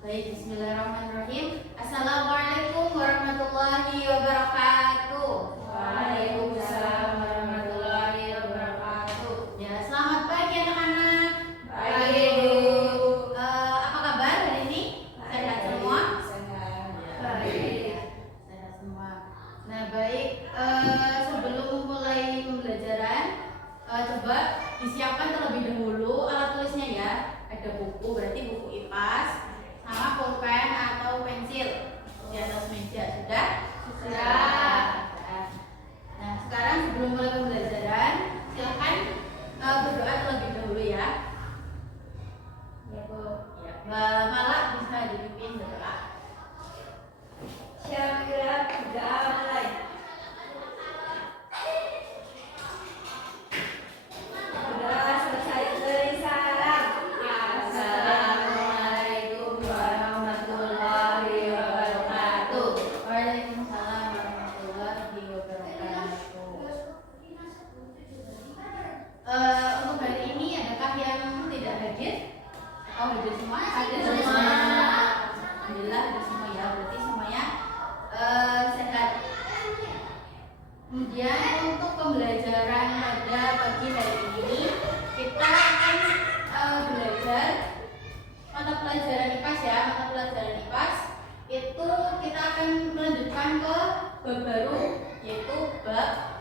Baik, bismillahirrahmanirrahim. Assalamualaikum warahmatullahi wabarakatuh. Waalaikumsalam warahmatullahi wabarakatuh. Ya, selamat pagi anak-anak. Pagi, Bu. Apa kabar hari ini? Sehat semua? Sehat. Baik. Sehat semua. Nah, baik. Sebelum memulai pembelajaran, coba disiapkan terlebih dahulu alat tulisnya ya. Ada buku, berarti buku IPAS, sama pulpen atau pensil di atas meja. Sudah? Sudah. Nah, sekarang sebelum mulai pembelajaran, silakan berdoa terlebih dahulu ya. Ya, Bu. Ya, Malah bisa dipimpin berdoa. Siap-siap, sudah mulai. Sudah selesai beri salam. Assalamualaikum warahmatullahi wabarakatuh. Waalaikumsalam warahmatullahi wabarakatuh. Untuk hari ini adakah yang tidak hadir? Oh, hadir semua? Hadir semua. Alhamdulillah hadir semua ya. Berarti semuanya sehat. Kemudian untuk pembelajaran pada pagi hari ini kita akan belajar mata pelajaran IPAS ya. Mata pelajaran IPAS itu kita akan melanjutkan ke bab baru, yaitu bab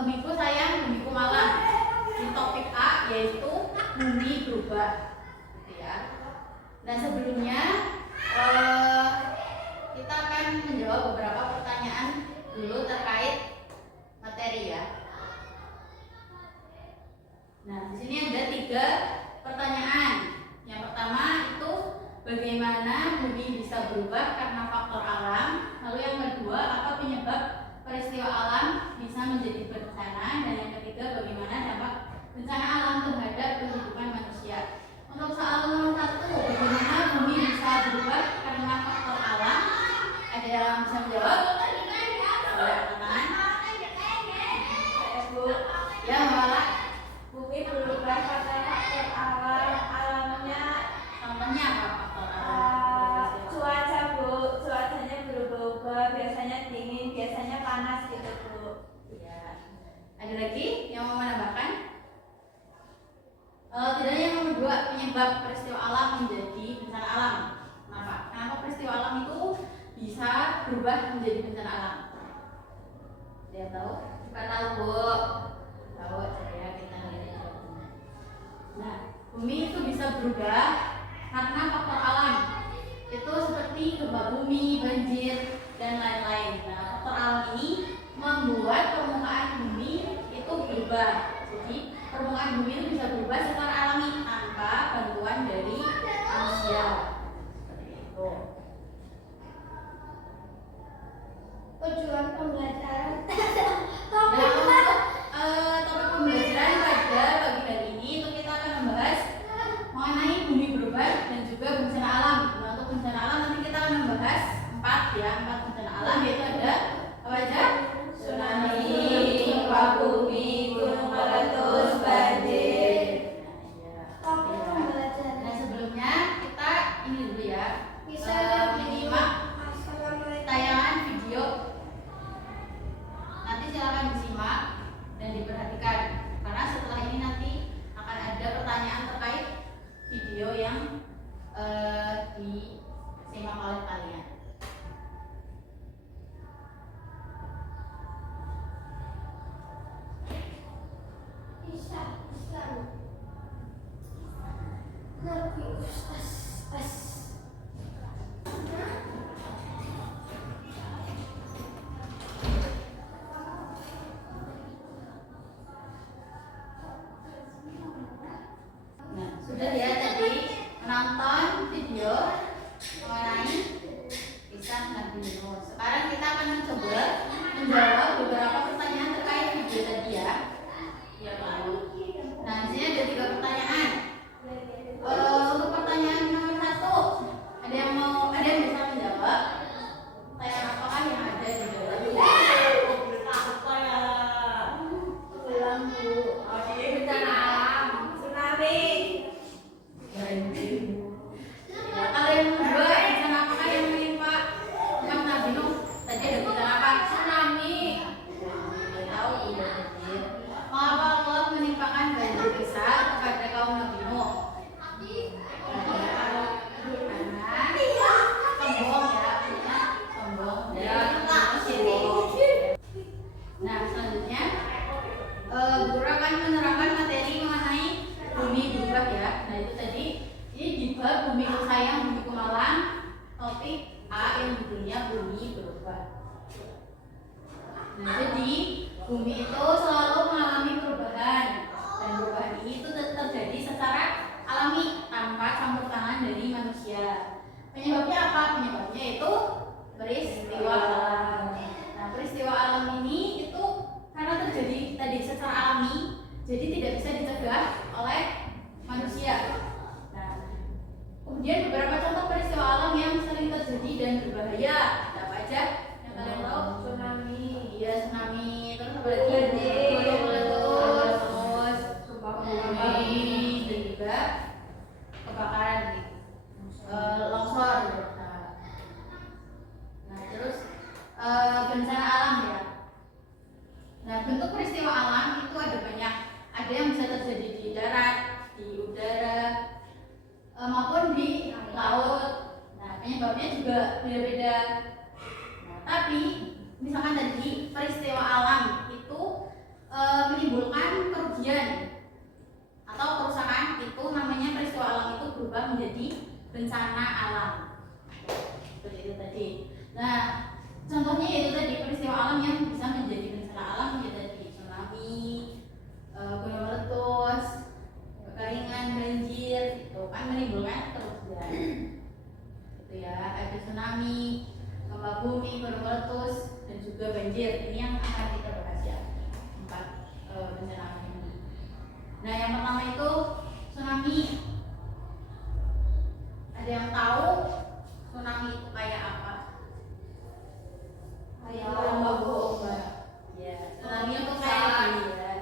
bumiku sayang, bumiku malang. Di topik A yaitu bumi berubah, gitu ya. Nah, sebelumnya kita akan menjawab beberapa pertanyaan dulu terkait materi ya. Nah, di sini ada 3 pertanyaan. Yang pertama itu bagaimana bumi bisa berubah karena faktor alam. Lalu yang kedua, apa penyebab peristiwa alam bisa menjadi bencana. Dan yang ketiga, bagaimana dampak bencana alam terhadap kehidupan manusia. Untuk soal nomor 1, bagaimana bumi bisa berubah karena faktor alam? Ada yang bisa menjawab? Boleh angkat tangan. Bu. Ya, malah Bumi berubah karena faktor alam. Alamnya contohnya apa faktor alam? cuaca, Bu. Cuacanya berubah-ubah, biasanya dingin, biasanya panas gitu, Bu. Ya. Ada lagi yang mau menambahkan? Tidak, yang nomor 2, penyebab peristiwa alam menjadi bencana alam. Kenapa? Kenapa peristiwa alam itu bisa berubah menjadi bencana alam? Dia tahu? Bukan tahu, Bu. Tahu aja ya, kita lihat jawabannya. Nah, bumi itu bisa berubah karena faktor alam. Itu seperti gempa bumi, banjir, dan lain-lain. Nah, faktor alam ini membuat permukaan bumi itu berubah. Jadi, permukaan bumi itu bisa berubah secara alami tanpa bantuan dari manusia. Seperti itu. Tujuan pembelajaran. Nah, untuk topik pembelajaran pada pagi hari ini itu kita akan membahas mengenai bumi berubah dan juga bencana alam. Nah, untuk bencana alam nanti kita akan membahas 4 bencana alam, yaitu ada apa aja? Tsunami, gempa bumi, gunung meletus, banjir. Nah, sebelumnya kita ini dulu ya, Bisa menyimak tayangan video. Nanti silakan disimak dan diperhatikan, karena setelah ini nanti akan ada pertanyaan terkait video yang disimak oleh kalian. Nah, sudah ya tadi menonton video mengenai kisah Nabi Nuh. Sekarang kita akan mencoba menjawab beberapa pertanyaan terkait video tadi ya. Nah, di sini ada 3 pertanyaan. Untuk pertanyaan nomor 1, ada yang bisa menjawab? Pertanyaan apakah yang ada di dalam video? Apa ya? Ulang, Bu. Bencana alam, tsunami. Banjir. Ya, kalau yang itu tadi ini di bab Bumiku Sayang Bumiku Malang, topik A yang judulnya bumi berubah. Nah, jadi bumi itu selalu mengalami perubahan, dan perubahan ini itu terjadi secara alami tanpa campur tangan dari manusia. Penyebabnya apa? Penyebabnya itu peristiwa alam. Nah, peristiwa alam ini itu karena terjadi tadi secara alami, jadi tidak bisa dicegah oleh manusia. Nah, kemudian beberapa contoh peristiwa alam yang sering terjadi dan berbahaya. Ada apa aja yang kalian tahu? Tsunami. Iya, tsunami. Terus apa lagi? Gunung meletus, terus bumi dan juga kebakaran, longsor. Nah, terus bencana alam ya. Nah, bentuk peristiwa alam itu ada banyak. Ada yang bisa terjadi di darat, di udara, maupun di laut. Nah, penyebabnya juga beda-beda. Nah, tapi misalkan tadi peristiwa alam itu menimbulkan kerugian atau kerusakan, itu namanya peristiwa alam itu berubah menjadi bencana alam. Seperti itu tadi. Nah, contohnya yaitu tadi peristiwa alam yang bisa menjadi bencana alam yaitu tadi tsunami, gunung meletus, kekeringan, banjir, itu kan menimbulkan kerugian. Itu ya, ada tsunami, gempa bumi, gunung meletus, dan juga banjir. Ini yang akan kita bahas ya, 4 bencana alam ini. Nah, yang pertama itu tsunami. Ada yang tahu tsunami itu kayak apa? Kayak ombak. Ya, tsunami itu kayak gini ya.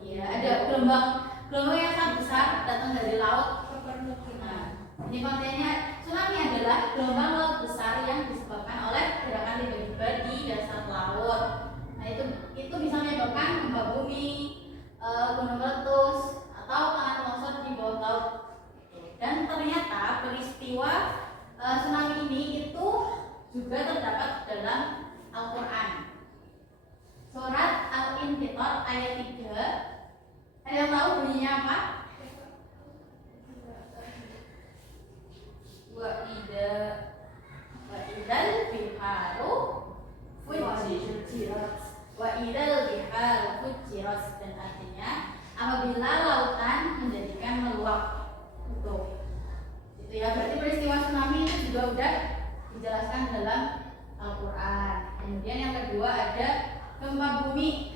Iya, ada gelombang yang sangat besar datang dari laut ke permukiman. Nah, ini kontennya tsunami adalah gelombang laut besar yang disebabkan oleh gerakan tiba-tiba di dasar laut. Nah, itu bisa menyebabkan gempa bumi, gunung meletus, atau tanah longsor di bawah laut. Dan ternyata peristiwa tsunami ini itu juga terdapat dalam Al-Quran. Surat Al-Infitor ayat 3. Ada yang tahu bunyinya apa? Wa idal biharu fujirat. Wa idal biharu fujirat, dan artinya apabila lautan menjadikan meluap. Itu ya, berarti peristiwa tsunami itu juga udah dijelaskan dalam Al-Quran. Kemudian yang kedua ada gempa bumi.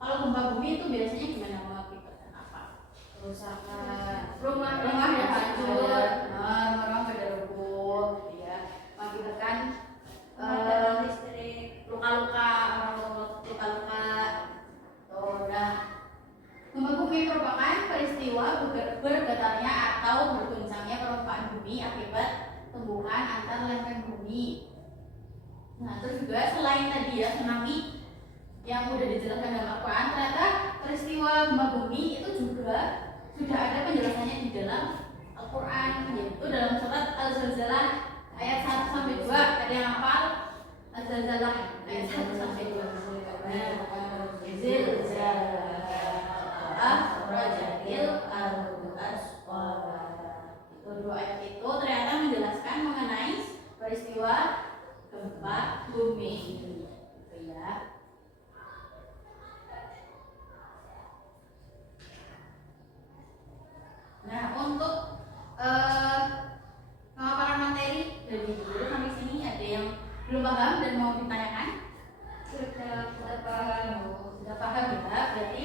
Kalau gempa bumi itu biasanya gimana, mengakibatkan apa? Kerusakan rumah yang hancur, rumah pada rubuh, gitu ya. Mengakibatkan listrik, luka-luka, luka-luka. Nah, gempa bumi merupakan peristiwa bergetarnya atau berguncangnya permukaan bumi akibat tumbuhan antar lempeng bumi. Nah, terus juga selain tadi ya tsunami yang sudah dijelaskan dalam Al-Quran, ternyata peristiwa gempa bumi itu juga sudah ada penjelasannya di dalam Al-Quran, yaitu dalam surat Al-Zalzalah ayat 1 sampai 2. Ada yang hafal Al-Zalzalah ayat 1 sampai 2? Rajatil ardu asqala. Itu 2 ayat itu ternyata menjelaskan mengenai peristiwa gempa bumi ini, gitu ya. Nah, untuk pemaparan materi dari dulu sampai sini, ada yang belum paham dan mau ditanyakan? sudah paham. Sudah paham ya, berarti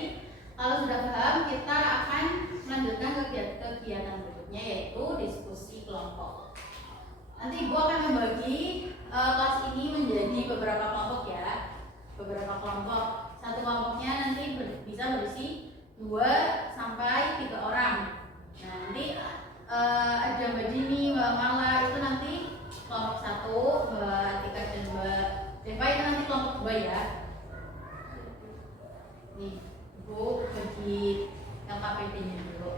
kalau sudah paham kita akan melanjutkan kegiatan berikutnya, yaitu diskusi kelompok. Nanti Ibu akan membagi kelas ini menjadi beberapa kelompok ya, beberapa kelompok. Satu kelompoknya nanti bisa berisi 2 sampai 3 orang. Nah, nanti ada Mbak Dini, Mbak Mala itu nanti kelompok 1, Mbak Atika dan Mbak Deva itu nanti kelompok 2 ya. Nih, Ibu bagi LKPD-nya dulu.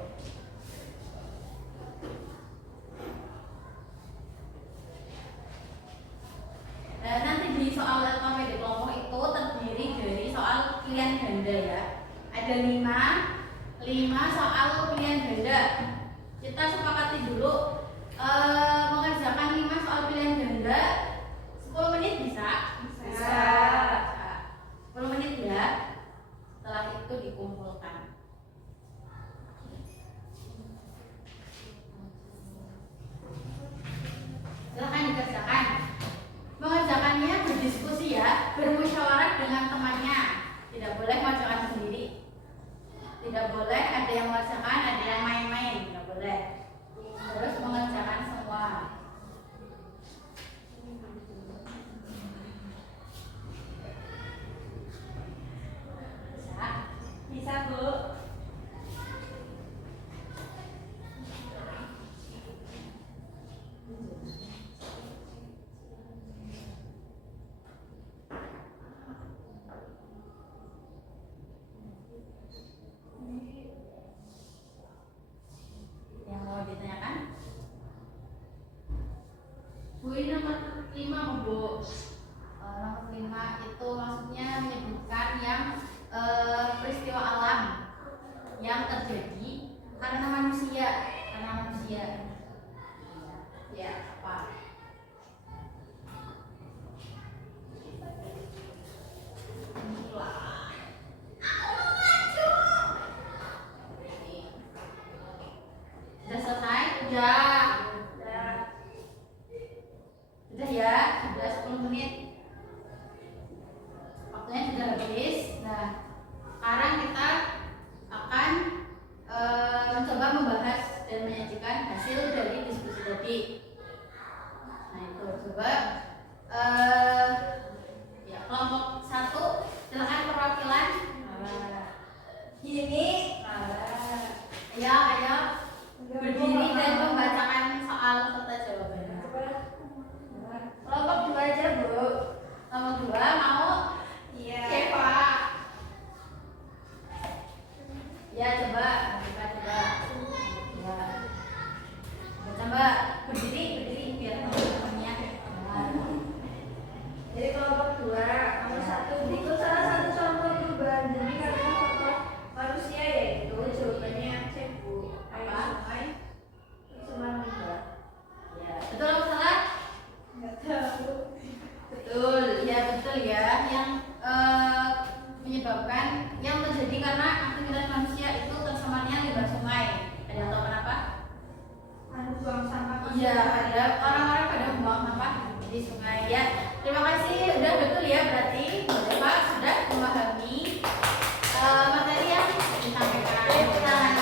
Nah, nanti di soal LKPD kelompok itu terdiri dari soal pilihan ganda ya. Ada 5 soal atau pilihan ganda. Kita sepakati dulu mengerjakan 5 soal pilihan ganda 10 menit bisa? Bisa. 10 menit ya. Setelah itu dikumpulkan. Silahkan dikerjakan. Mengerjakannya berdiskusi ya, bermusyawarah dengan temannya. Tidak boleh mengerjakan sendiri. Tidak boleh ada yang mengerjakan, ada yang main-main. Tidak boleh. Harus mengerjakan semua. Bisa? Bisa, Bu. Yang mau ditanyakan? Bu, ini nomor 5, Bu. Nomor 5 itu maksudnya menyebutkan yang peristiwa alam yang terjadi karena manusia. Ya, apa? Sudah selesai? Sudah ya, sudah 10 menit. Waktunya sudah habis. Nah, sekarang kita akan mencoba membahas dan menyajikan hasil dari diskusi tadi. Nah, itu coba ya, kelompok 1 silakan perwakilan. Gini. Ayo berdiri dan membacakan soal serta jawabannya. Kelompok 2 aja, Bu. Kelompok 2 mau? Iya. Siapa? Ya, coba. Coba berdiri biar teman-temannya. Jadi kelompok 2, nomor 1 berikut salah satu contoh perubahan demi karena faktor manusia yaitu jawabannya cek, Bu. Apa? Cuma limbah. Ya, betul atau salah? Nggak tahu. Betul, ya betul ya. Yang menyebabkan yang terjadi karena aktivitas manusia itu tersemarnya limbah sungai. Ada yang tahu kenapa? Buang sampah. Iya, ada orang-orang pada membuang sampah di sungai ya. Terima kasih, udah betul ya berarti Bapak sudah memahami materi yang disampaikan.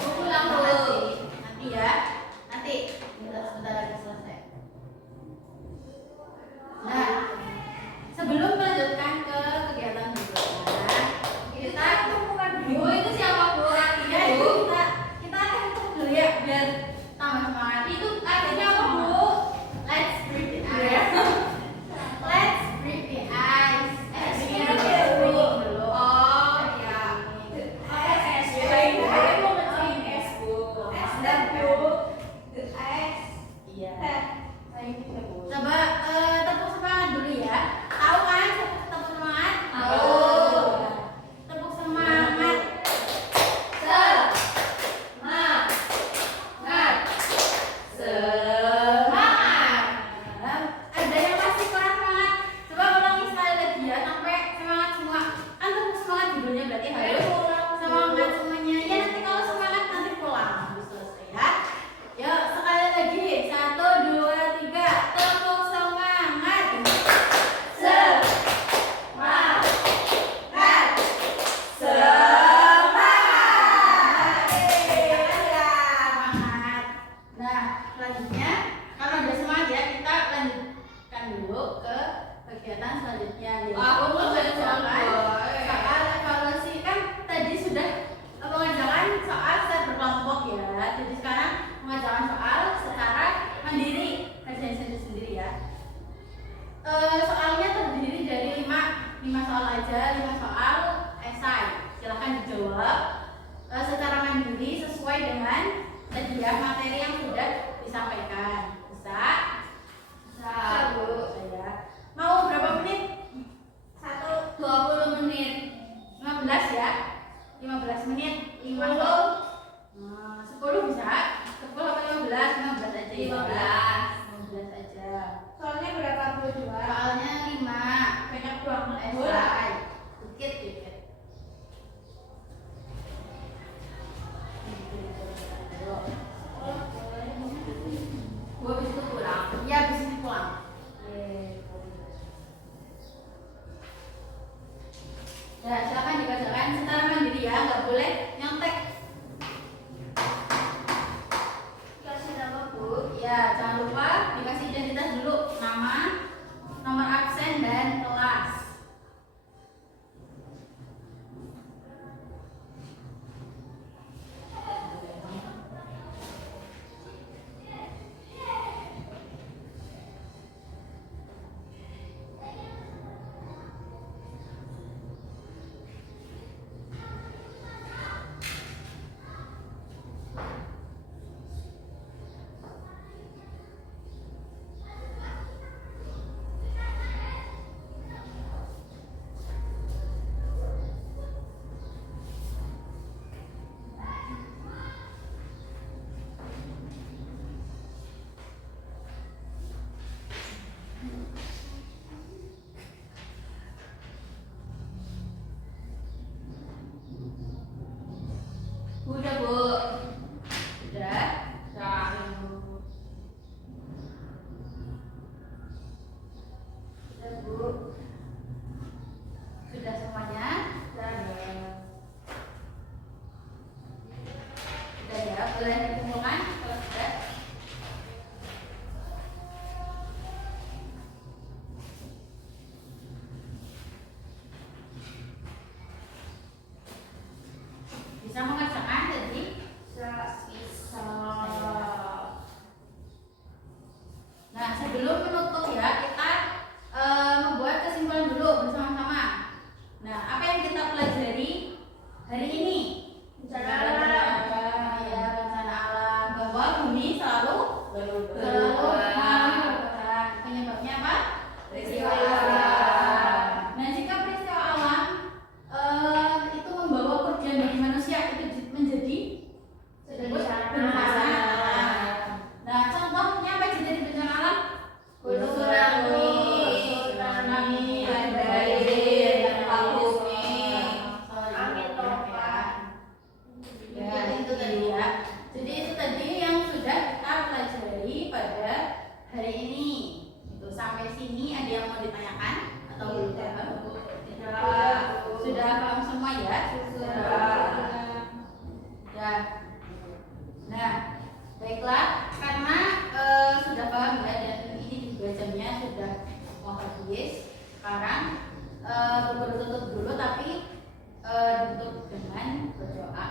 Ulang dulu. Nanti ya, nanti sebentar lagi selesai. Nah, sebelum melanjutkan ke kegiatan berikutnya, kita Bu itu siapa Bu? Artinya Bu, kita akan hitung dulu ya biar tambah semangat. Itu artinya apa Bu? Let's breathe in eyes. Let's breathe in eyes. Breathing dulu. Oh ya. Iya. Coba tepuk semangat dulu ya. Tahu kan tepuk semangat? Tahu. Tepuk semangat. Semangat. Ada yang masih kurang semangat? Coba ulangi sekali lagi ya sampai semangat semua. Kan tepuk semangat judulnya berarti harus semangat semuanya. Ya nanti kalau semangat nanti pulang habis selesai ya. Yuk sekali lagi 1, 2, 3 tepuk semangat. Semangat. Nah, selanjutnya kalau udah semangat ya kita lanjutkan dulu ke kegiatan selanjutnya. Mengerjakan soal evaluasi kan tadi sudah mengerjakan soal secara berkelompok ya. Jadi sekarang mengerjakan soal secara mandiri, kerjain sendiri-sendiri ya. Soalnya terdiri dari 5 soal aja, 5 soal esai. Silahkan dijawab secara mandiri sesuai dengan tadi ya materi yang sudah disampaikan. Bisa? Bisa, Bu. Ya. Mau berapa menit? 20 menit. 15 ya? 15 menit. 5 soal Ya, jangan lupa dikasih identitas dulu, nama, nomor absen dan kelas. Udah, Bu. Udah. Udah, Bu. Sudah semuanya? Sudah ya, boleh dikumpulkan kalau sudah. Bisa mengerjakan tadi? Bisa. Nah, sebelum menutup ya, kita membuat kesimpulan dulu bersama-sama. Nah, apa yang kita pelajari hari ini? Bencana alam. Ya, bencana alam. Bahwa bumi selalu Berubah. mengalami perubahan. Penyebabnya apa? Peristiwa alam. Nah, jika peristiwa alam itu membawa kerugian bagi manusia, itu menjadi bencana alam. Nah, contohnya apa yang jadi bencana alam? Gunung Tsunami, banjir, gempa bumi, angin topan. ya itu tadi ya. Jadi itu tadi yang sudah kita pelajari pada hari ini. Itu sampai sini ada yang mau ditanyakan atau belum? Sudah paham semua ya? Ya. Nah, baiklah, karena sudah paham ya, dan ini juga jamnya sudah mau habis. Sekarang berburu tutup dulu, tapi ditutup dengan berdoa.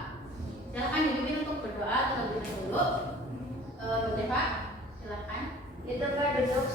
Silakan dipimpin untuk berdoa terlebih dahulu. Boleh Pak? Silakan. Kita berduduk